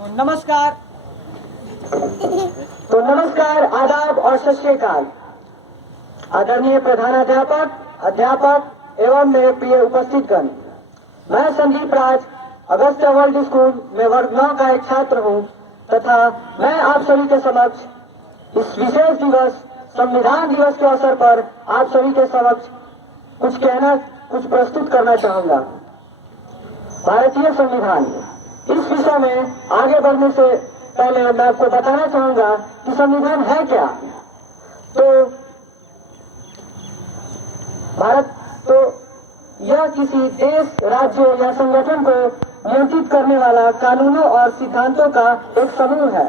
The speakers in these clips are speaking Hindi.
नमस्कार। तो नमस्कार, आदाब और सत श्री अकाल। आदरणीय प्रधानाध्यापक, अध्यापक एवं मेरे प्रिय उपस्थितगण, मैं संदीप राज अगस्त्य वर्ल्ड स्कूल में वर्ग 9 का एक छात्र हूँ तथा मैं आप सभी के समक्ष इस विशेष दिवस संविधान दिवस के अवसर पर आप सभी के समक्ष कुछ प्रस्तुत करना चाहूंगा। भारतीय संविधान, इस विषय में आगे बढ़ने से पहले मैं आपको बताना चाहूंगा कि संविधान है क्या। तो यह किसी देश, राज्य या संगठन को नियंत्रित करने वाला कानूनों और सिद्धांतों का एक समूह है।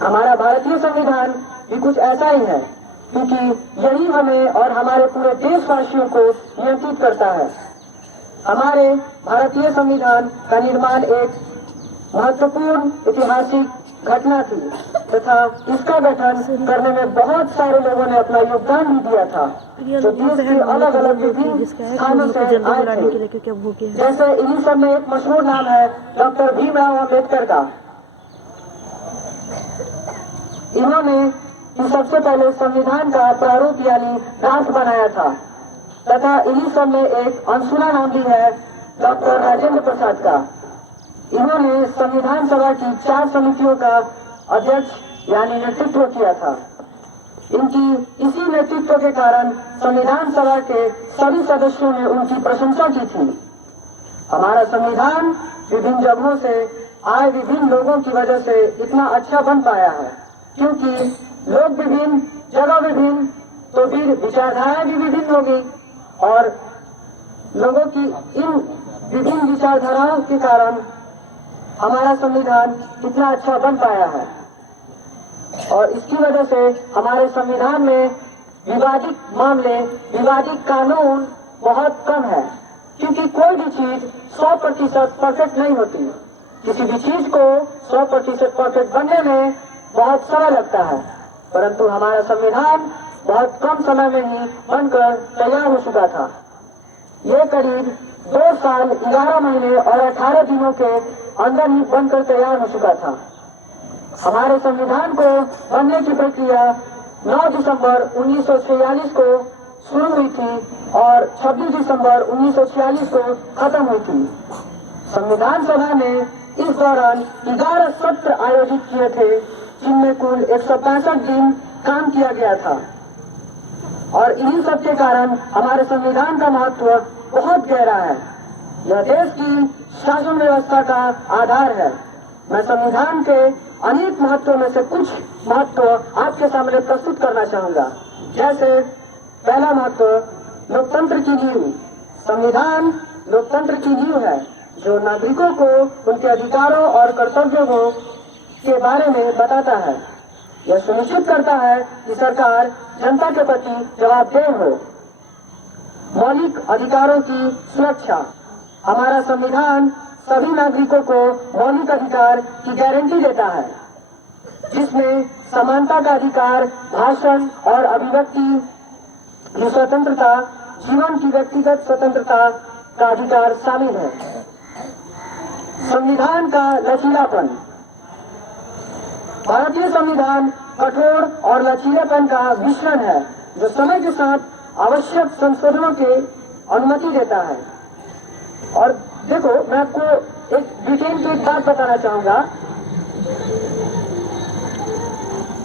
हमारा भारतीय संविधान भी कुछ ऐसा ही है, क्योंकि यही हमें और हमारे पूरे देशवासियों को नियंत्रित करता है। हमारे भारतीय संविधान का निर्माण एक महत्वपूर्ण ऐतिहासिक घटना थी तथा इसका गठन करने में बहुत सारे लोगों ने अपना योगदान भी दिया था, जो देश के अलग अलग विभिन्न स्थानों से आए थे। जैसे इन्हीं सब में एक मशहूर नाम है डॉक्टर भीमराव अम्बेडकर का। इन्होंने सबसे पहले संविधान का प्रारूप यानी ड्राफ्ट बनाया था तथा इन्हीं सब में एक अंशुला नाम भी है डॉक्टर राजेंद्र प्रसाद का। इन्होंने संविधान सभा की 4 समितियों का अध्यक्ष यानी नेतृत्व किया था। इनकी इसी नेतृत्व के कारण संविधान सभा के सभी सदस्यों ने उनकी प्रशंसा की थी। हमारा संविधान विभिन्न जगहों से आए विभिन्न लोगों की वजह से इतना अच्छा बन पाया है, क्योंकि लोग विभिन्न, जगह विभिन्न, तो फिर विचारधाराएं भी विभिन्न होगी और लोगों की इन विभिन्न विचारधाराओं के कारण हमारा संविधान इतना अच्छा बन पाया है। और इसकी वजह से हमारे संविधान में विवादित मामले, विवादित कानून बहुत कम है, क्योंकि कोई भी चीज 100% परफेक्ट नहीं होती। किसी भी चीज को 100% परफेक्ट बनने में बहुत समय लगता है, परंतु हमारा संविधान बहुत कम समय में ही बनकर तैयार हो चुका था। ये करीब 2 साल 11 महीने और 18 दिनों के अंदर ही बनकर तैयार हो चुका था। हमारे संविधान को बनने की प्रक्रिया 9 दिसंबर 1946 को शुरू हुई थी और 26 दिसंबर 1946 को खत्म हुई थी। संविधान सभा ने इस दौरान 11 सत्र आयोजित किए थे, जिनमें कुल 165 दिन काम किया गया था। और इन्हीं सब के कारण हमारे संविधान का महत्व बहुत गहरा है। यह देश की शासन व्यवस्था का आधार है। मैं संविधान के अनेक महत्वों में से कुछ महत्व आपके सामने प्रस्तुत करना चाहूंगा। जैसे पहला महत्व, लोकतंत्र की नींव। संविधान लोकतंत्र की नींव है, जो नागरिकों को उनके अधिकारों और कर्तव्यों के बारे में बताता है। यह सुनिश्चित करता है कि सरकार जनता के प्रति जवाबदेह हो। मौलिक अधिकारों की सुरक्षा। हमारा संविधान सभी नागरिकों को मौलिक अधिकार की गारंटी देता है, जिसमें समानता का अधिकार, भाषण और अभिव्यक्ति की स्वतंत्रता, जीवन की व्यक्तिगत स्वतंत्रता का अधिकार शामिल है। संविधान का लचीलापन। भारतीय संविधान कठोर और लचीलापन का मिश्रण है, जो समय के साथ आवश्यक संशोधनों के अनुमति देता है। और देखो, मैं आपको एक डिटेल की एक बात बताना चाहूंगा।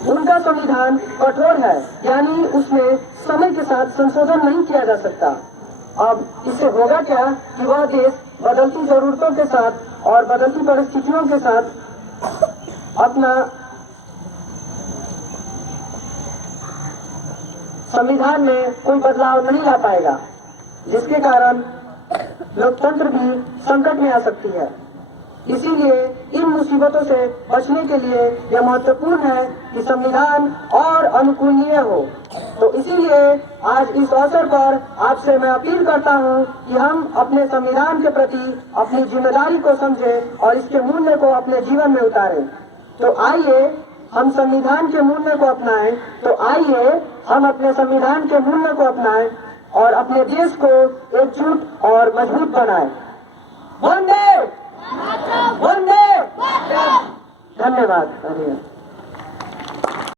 उनका संविधान कठोर है, यानी उसमें समय के साथ संशोधन नहीं किया जा सकता। अब इससे होगा क्या कि वह देश बदलती जरूरतों के साथ और बदलती परिस्थितियों के साथ अपना संविधान में कोई बदलाव नहीं ला पाएगा, जिसके कारण लोकतंत्र भी संकट में आ सकती है। इसीलिए इन मुसीबतों से बचने के लिए यह महत्वपूर्ण है कि संविधान और अनुकूलनीय हो। तो इसीलिए आज इस अवसर पर आपसे मैं अपील करता हूं कि हम अपने संविधान के प्रति अपनी जिम्मेदारी को समझें और इसके मूल्य को अपने जीवन में उतारें। तो आइए हम संविधान के मूल्य को अपनाएं। तो आइए हम अपने संविधान के मूल्य को अपनाएं और अपने देश को एकजुट और मजबूत बनाएं। वंदे वंदे धन्यवाद धन्यवाद।